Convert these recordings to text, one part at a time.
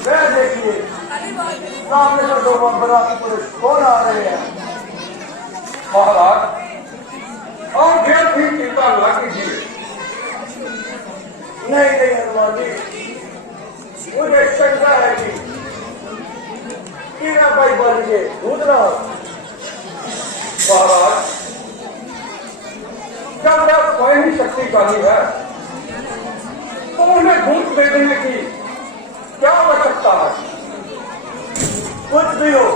वह देखिए सामने से दो बराती पुलिस कौन आ रहे हैं। महाराज और देर भी चिंता न कीजिए। नहीं नहीं हनुमान जी, मुझे शंका है कि मीरा बाई बन के भूत ना हो। महाराज जब वह स्वयं ही शक्तिशाली है तो उन्हें भूत भेजने की क्या आवश्यकता है। कुछ भी हो,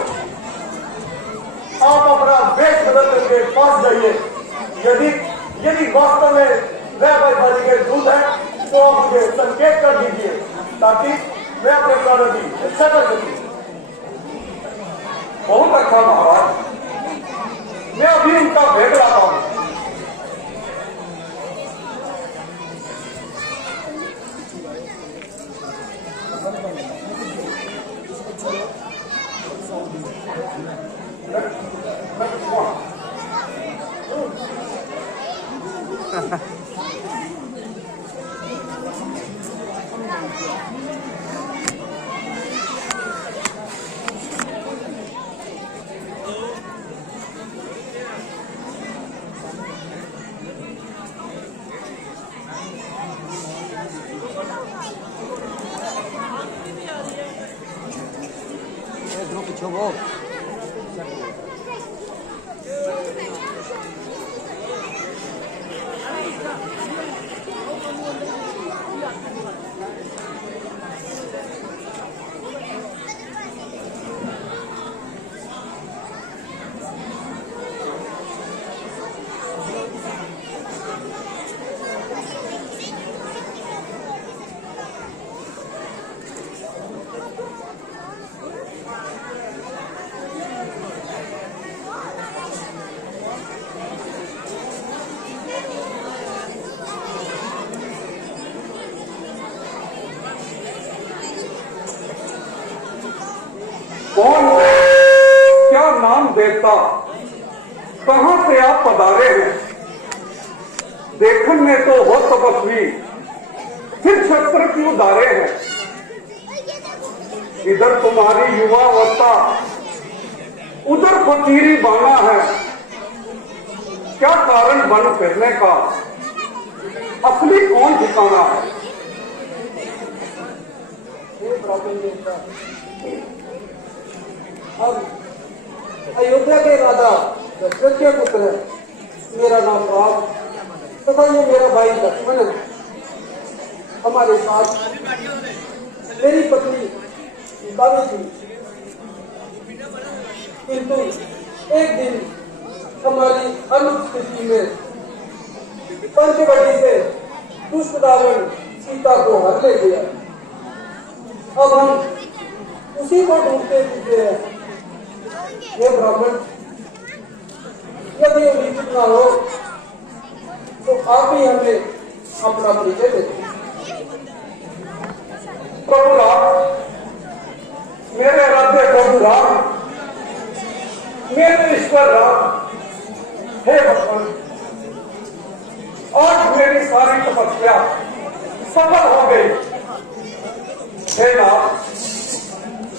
आप अपना वेश बदल करके पास जाइए। यदि यदि वास्तव में वह भाई बाजी के दूध है तो आप मुझे संकेत कर दीजिए ताकि मैं अपने प्राणों की रक्षा कर सकूं। बहुत अच्छा महाराज, मैं अभी उनका भेद लाता हूं। पीछे वो कौन क्या नाम देता, कहां से आप पधारे हैं। देखन में तो हो तपस्वी, फिर शस्त्र क्यों धारे हैं। इधर तुम्हारी युवावस्था, उधर फकीरी बाना है। क्या कारण बन फिरने का, असली कौन ठिकाना है। अब अयोध्या के राजा दशरथ के पुत्र है। मेरा नाम राम तथा ये मेरा भाई लक्ष्मण है। हमारे साथ मेरी पत्नी सीता भी थी, किंतु एक दिन हमारी अनुपस्थिति में पंचवटी से दुष्ट रावण सीता को हर ले गया। अब हम उसी को ढूंढते फिरते हैं। ये ब्राह्मण यदि उचित ना हो तो आप ही हमें अपना परिचय देते। प्रभु राम, मेरे आराध्य प्रभु राम, मेरे ईश्वर राम, हे भगवान, आज मेरी सारी तपस्या सफल हो गई। हे नाथ,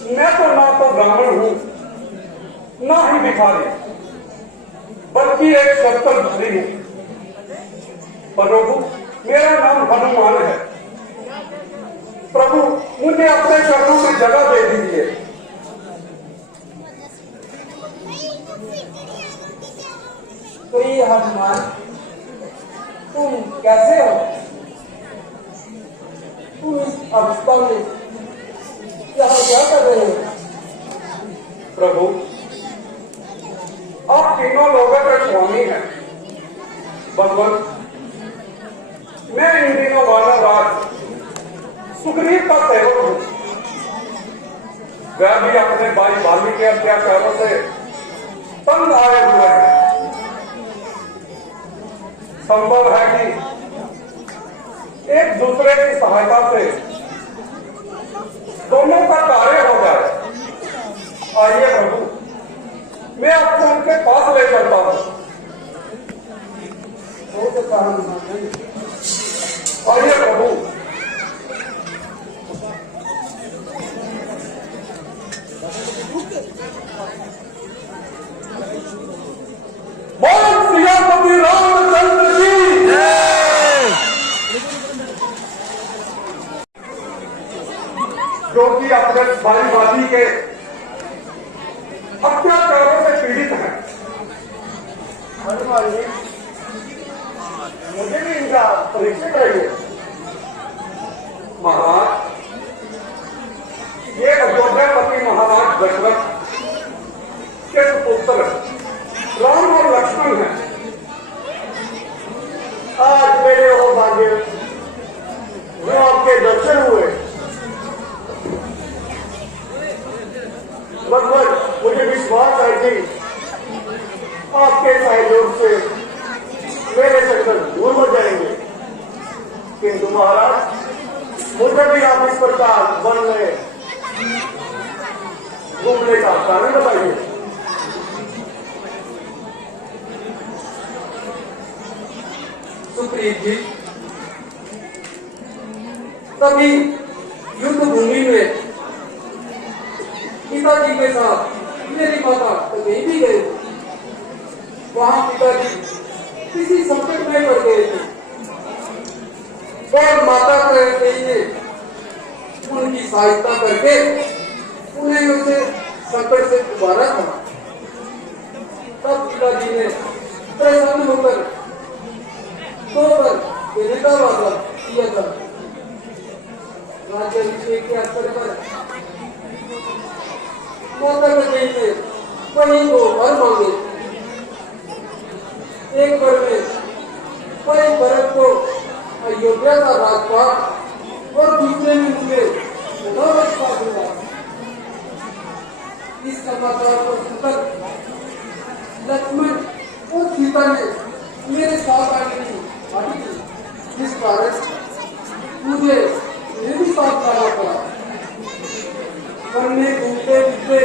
मैं तो ब्राह्मण हूं, ना ही भिखारी, बल्कि एक शस्त्रधारी हूं। प्रभु, मेरा नाम हनुमान है। प्रभु, मुझे अपने चरणों में जगह दे दीजिए। तो ये हनुमान, तुम कैसे हो? तुम इस अवस्था में यहाँ क्या कर रहे हो? प्रभु, आप तीनों लोगों के स्वामी हैं। भगवान, मैं इन दिनों वानर राज सुग्रीव का सेवक हूं। वह भी अपने भाई बाली के अत्याचारों से तंग आए हुए हैं। संभव है कि एक दूसरे की सहायता से दोनों का कार्य हो जाए। आइए प्रभु, मैं आपको उनके पास ले चलता हूं। आइए प्रभु। जो कि अपने भाईवादी के अत्याचारों से पीड़ित हैं। हनुमान जी, मुझे भी इनका परिचय चाहिए। महाराज, ये अयोध्यापति महाराज दशरथ के सुपुत्र राम और लक्ष्मण हैं। आज मेरे हो भाग्य जो आपके दर्शन हुए। भगवान, मुझे विश्वास है कि आपके सहयोग से मेरे संकट दूर हो जाएंगे। किंतु महाराज, मुझे भी आप इस प्रकार वन में घूमने का कारण बताइए। सुप्रीत जी, तभी युद्ध भूमि में पिताजी के साथ मेरी माता कहीं भी गए। वहां पिताजी किसी संकट में पड़ गए थे और माता ने उनकी सहायता करके उन्हें उसे संकट से उबारा था। तब पिताजी ने प्रसन्न होकर 2 बार देने का वादा किया था। राज्याभिषेक के अवसर पर माता कन्हैया ने वही 2 वर मांगे। एक वर में वही भरत को अयोध्या का राजपाट और दूसरे में उनके राजपाट मिला। इस समाचार को सुनकर लक्ष्मण और सीता ने मेरे साथ आने की बात की, जिस कारण मुझे ये भी साथ जाना पड़ा। पढ़ने घूमते फिरते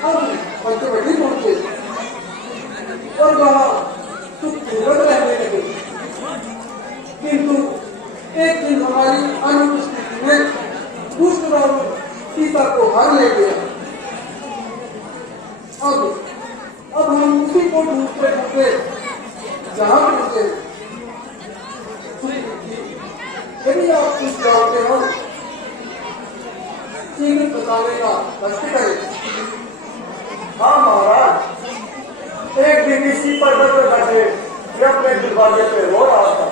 हम पंचवटी पहुंचे और वहां सुखपूर्वक रहने लगे। किंतु एक दिन हमारी अनुपस्थिति में दुष्ट रावण सीता को हर ले गया। अब हम उसी को ढूंढते ढूंढते जहां पहुंचे। यदि आप कुछ जानते हो शीघ्र बताने का कष्ट करें। हाँ महाराज, एक दिन इसी पर्वत पर बैठे मैं अपने दरवाजे पे रो रहा था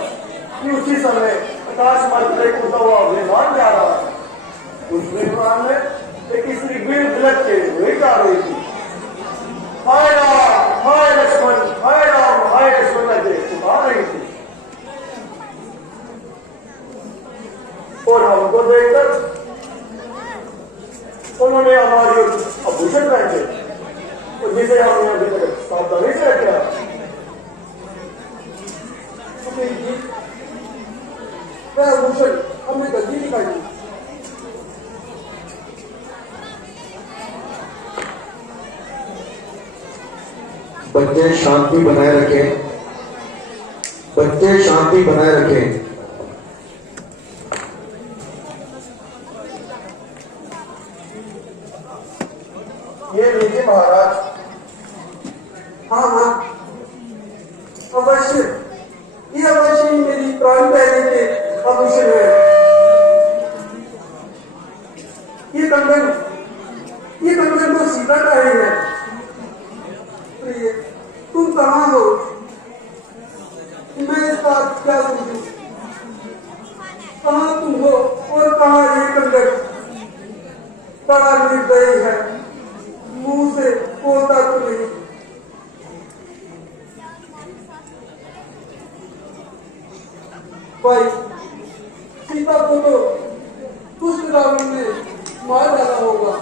कि उसी समय आकाश मार्ग पे उड़ता हुआ विमान जा रहा था। उस विमान में एक स्त्री भीड़ बिलक के हुए जा रही थी। हाय राम, हाय लक्ष्मण, हाय राम, हाय लक्ष्मण करके पुकार रही थी। और हमको देखकर उन्होंने हमारी आभूषण पहने और जिसे हमने अभी तक सावधानी से रखा। वह आभूषण हमने गलती निकाली। बच्चे शांति बनाए रखें, बच्चे शांति बनाए रखें। ये लीजिए महाराज। हाँ हाँ, अवश्य, ये अवश्य मेरी प्राण प्यारे के आभूषण है। ये कंगन तो सीता का ही है। प्रिय, तुम कहाँ हो? मैं इस बात क्या समझूं? कहाँ तुम हो और कहाँ ये कंगन? बड़ा निर्दयी है, मुंह से बोलता तो नहीं। भाई, सीता को तो दुष्ट रावण ने मार डाला होगा,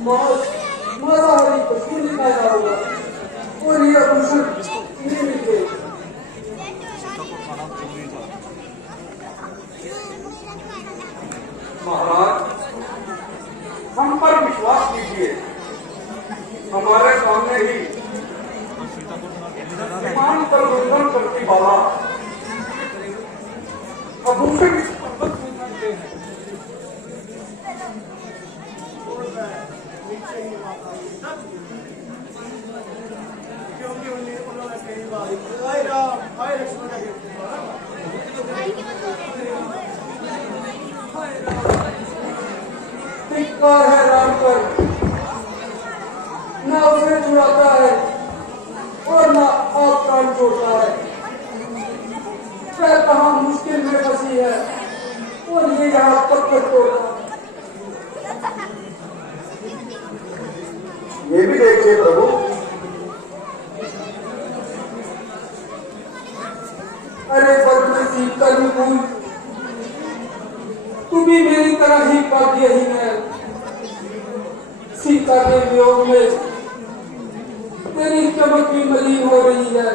मांसाहारी पशु ने खाया होगा और ये आभूषण नहीं मिल गए। महाराज, हम पर विश्वास कीजिए। हमारे सामने ही विमान प्रबंधन करने वाला आभूषण इस पर्वत में मिलते हैं। क्योंकि उन्होंने कई बार हाय राम, हाय लक्ष्मण करके पुकारा। कार है राम पर, ना उसे छुड़ाता है और ना आप प्राण छोड़ता है। वह कहाँ मुश्किल में फंसी है और ये यहाँ पत्थर तोड़ता है। ये भी देखिए प्रभु, अरे बदनसीब कर्म भूल, तू भी मेरी तरह ही भाग्यहीन है। सीता के वियोग में तेरी चमक भी मलिन हो रही है।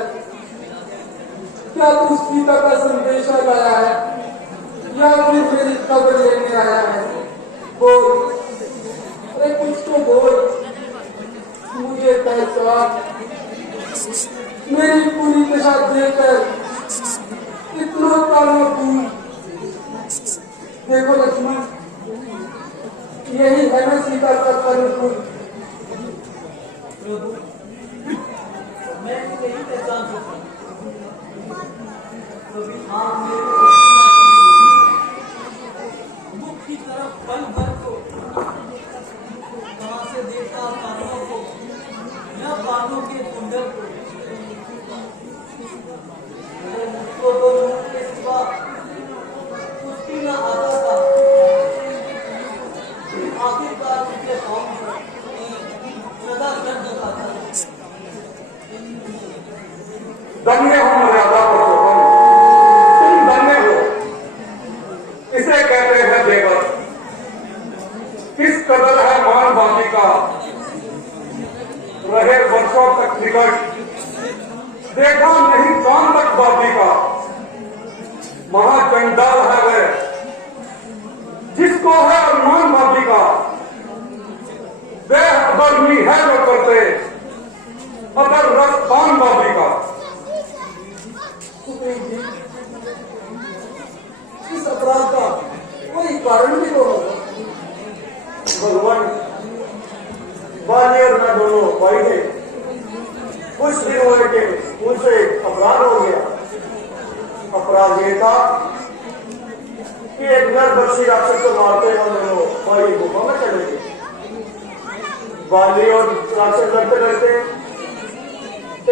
क्या तू सीता का संदेशा लाया है या फिर मेरी खबर लेने आया है? बोल, अरे कुछ तो बोल, मुझे पहचान। मेरी पूरी दशा देखकर इतना काला फूल। देखो लक्ष्मण, यही है ना सीता का कर्म फूल। मैं नहीं पहचान सकता। कभी हाँ मुख की तरफ पल भर को कहाँ से देखता कानों को या कानों के कुंडल को। मुझको तो मुख के सिवा कुछ भी न आता था। आखिरकार मुझे कौन सदा दर्द आता था। धन्य हो मर्यादा पुरुषोत्तम, तुम धन्य हो। इसे कहते हैं देवर। किस कदर है मान बाकी का, रहे वर्षों तक निकट, देखा नहीं कान तक बाकी का। महाचंडाल है वह जिसको है अरमान बाकी का। वह अबरनी है जो करते अगर रसपान बाकी का। इस अपराध का कोई कारण भी तो होगा। भगवान, बाली और मैं दोनों भाई थे। कुछ दिन हुए के उनसे अपराध हो गया। अपराध ये था कि एक नरभक्षी राक्षस को मारते हुए दोनों भाई गुफा में चले गए। बाली और राक्षस लड़ते लड़ते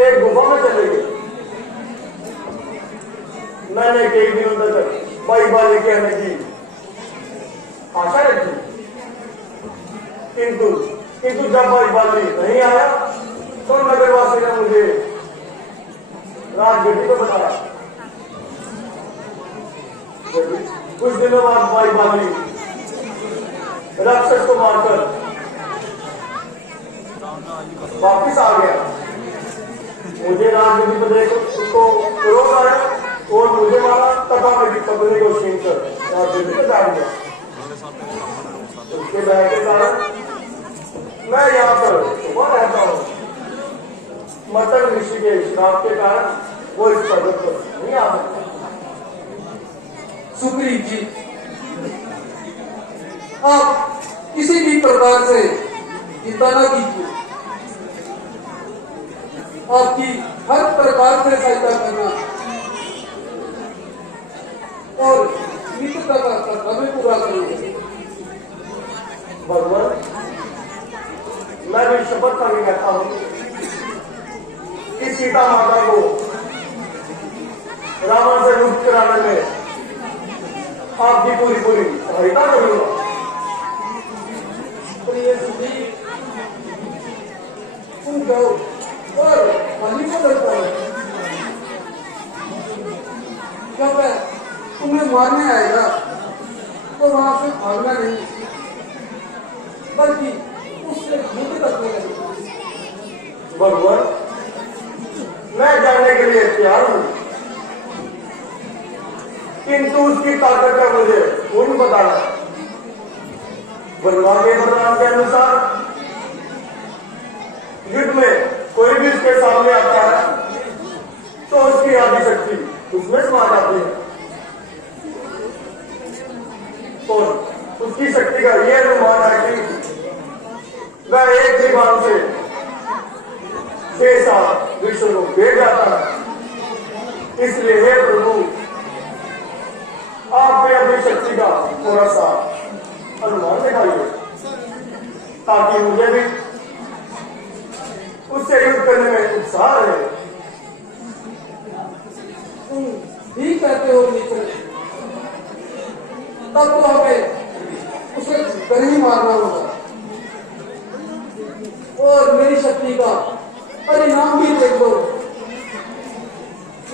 एक गुफा में चले गए। मैंने कई दिनों तक भाई बाली के आने की आशा रखी, किंतु जब भाई बाली नहीं आया तो नगरवासी ने मुझे राजगद्दी को बताया। कुछ दिनों बाद भाई बाली राक्षस को मारकर वापिस आ गया। मुझे राजगद्दी पर देख उसको क्रोध आया और मुझे मारा तथा मेरी पत्नी को छीन कर राजगद्दी पर बैठ गया। उसके बैठ के कारण मैं यहाँ पर सुबह रहता हूँ। मतन ऋषि के श्राप के कारण वो इस पर्वत पर नहीं आ सकता। सुग्रीव जी, आप किसी भी प्रकार से चिंता न कीजिए। आपकी हर प्रकार से सहायता करना और मित्रता का कर्तव्य पूरा करेंगे। भगवान, मैं भी शपथ का भी कहता हूँ कि सीता माता को रावण से मुक्त कराने में आपकी पूरी सहायता करूंगा। प्रिय सुग्रीव, तुम जाओ और बलि को डरता है। जब वह तुम्हें मारने आएगा तो वहां से भागना नहीं, बल्कि उससे युद्ध करने लगेगा। भगवान, मैं जानने के लिए तैयार हूं, किंतु उसकी ताकत का मुझे पूर्ण बताना। बलवान के वरदान के अनुसार युद्ध में कोई भी उसके सामने आता है तो उसकी आदि शक्ति उसमें समा जाती है और उसकी शक्ति का यह अनुमान है कि वह एक ही बाण से 6-7 विश्व को भेज जाता है। इसलिए हे प्रभु, आप भी अपनी शक्ति का थोड़ा सा अनुमान दिखाइए। ताकि मुझे भी उससे युद्ध करने में उत्साह रहे। तुम भी कहते हो मित्र, तब तो हमें उसे गरीब मारना होगा और मेरी शक्ति का परिणाम भी देख लो।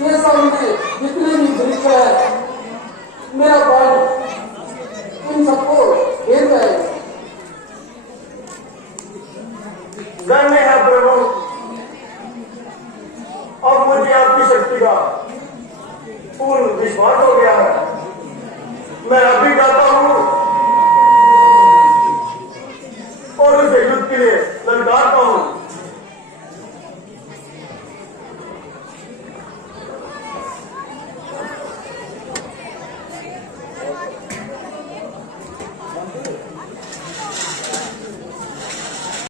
ये सामने जितने भी दृश्य है, मेरा बाण